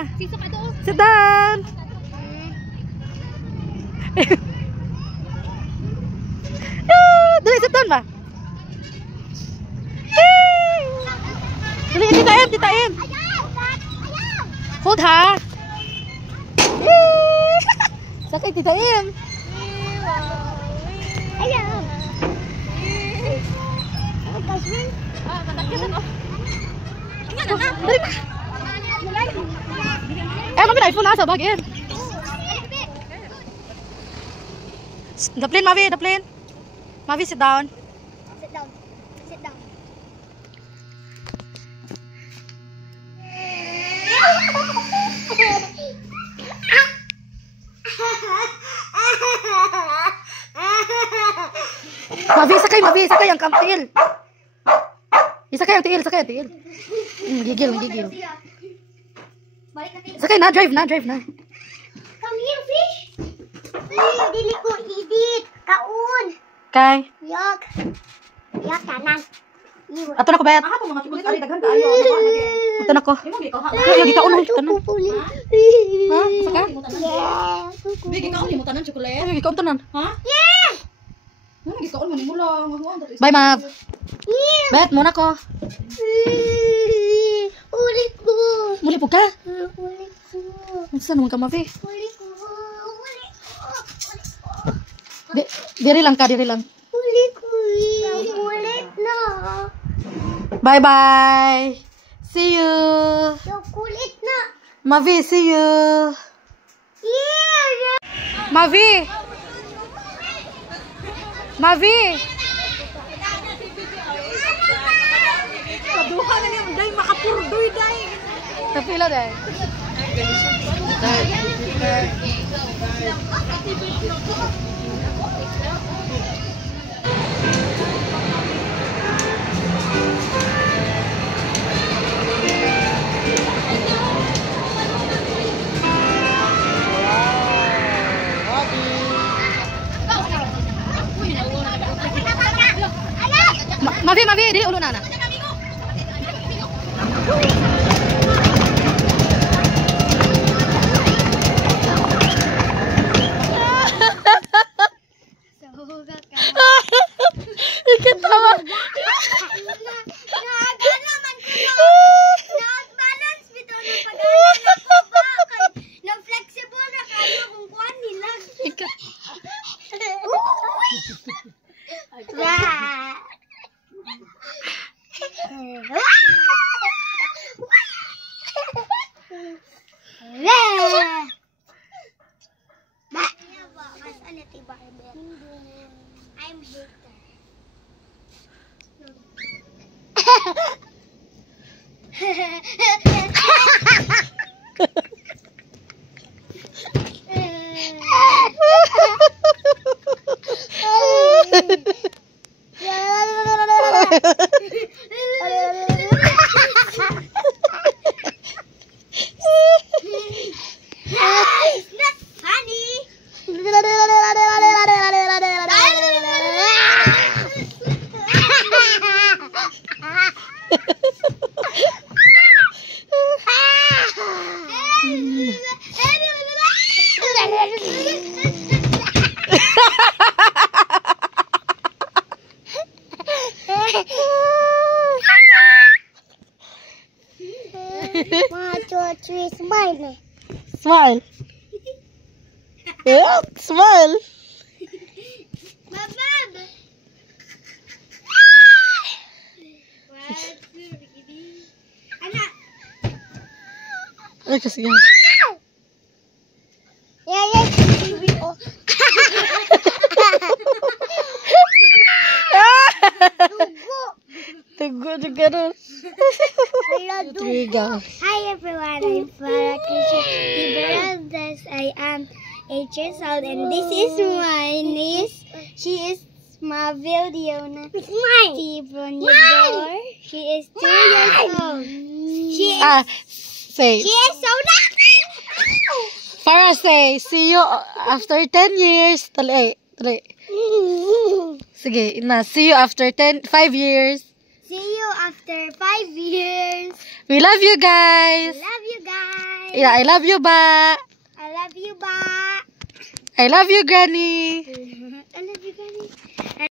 Sit down. Dali, sit down ba? Dali, titain. Hold ha. Sakay, titain. Ayaw. Dali pa. Maganda iPhone nasa bagin. The plane, Mavi, the plane. Mavi, sit down. Sit down. Mavi, sakay ang tiil. Sakay ang tiil. Gigil. Sakay na, drive na. Come here, fish. Dili ko edit. Kaun. Kay. Yok kanan. Ato na ko bayat. Ato na ko. Lagi ka unang tanan. Ha? Saka? Bigi ka uli mo tanan chocolate. Lagi ka tanan. Ha? Yeah. Bigi ka uli mo lang. Bye, Mav. Bayat muna ko. Uli ko. Muli po ka. Uli ko. Saan naman ka, Mavi? Uli ko. Diri lang. Uli ko. Ulit na. Bye. See you. Kulit na. Mavi, see you. Yeah. Mavi. Kaduha na niya. Day, makapurdoy day. Kapila day. Mavi, dili ulo na. Ikatawa. Naaganaman ko na-balance bitaw ng pag-aaral ako ba? Na-flexible na kayo kung kuhan nila. I'm bitter. One, two, three, smile. Smile. Yeah, smile. Babab. One, two, three. Anak. Ay, kasi yan. Yeah. Tugo juga rin. Hi everyone, I'm Farah Krisha. I am 8 years old and this is my niece. She is Mavil Diona. It's mine. She is 2 years old. She is so naughty. Farah say, see you after 10 years. Tali. Sige, see you after 5 years. See you after 5 years. We love you guys. Love you guys. Yeah, I love you, ba. I love you, ba. I love you, Granny.